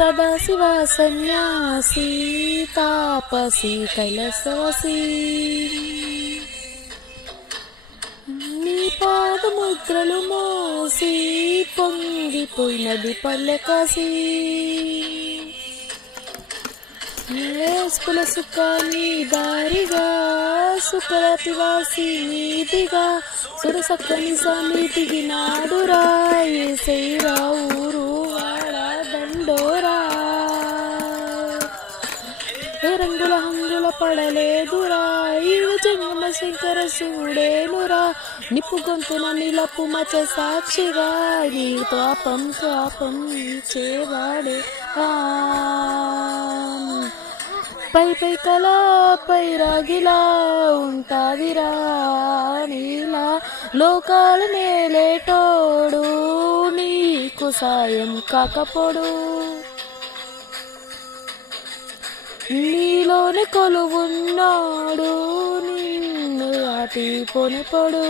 సదాశివ సన్యాసి తాపసి కైలాసవాసి నీ పాదముద్రలు మోసి పొంగిపోయినది పల్లె కాసి స్కుల సుఖాన్ని దారిగా సుఖరతివాసి నీతిగా సురసక్కని సన్నిధికి నాడురా ఏసైరా ఊరు వాడ దండోరా ఏ రంగుల హంగుల పడలేదురా ఈడు జంగమ శంకర శివుడేనురా నిప్పు గొంతున నిలపు మచ సాక్షిగా నీ తాపం తాపం చేవాడే పై పై కళ పై రాగిలా ఉంటాదిరా నీలా లోకాల నేలేటోడు నీకు సాయం కాకపోడు నీలోని కొలువున్నాడు నిన్ను ఆటి పొనిపడు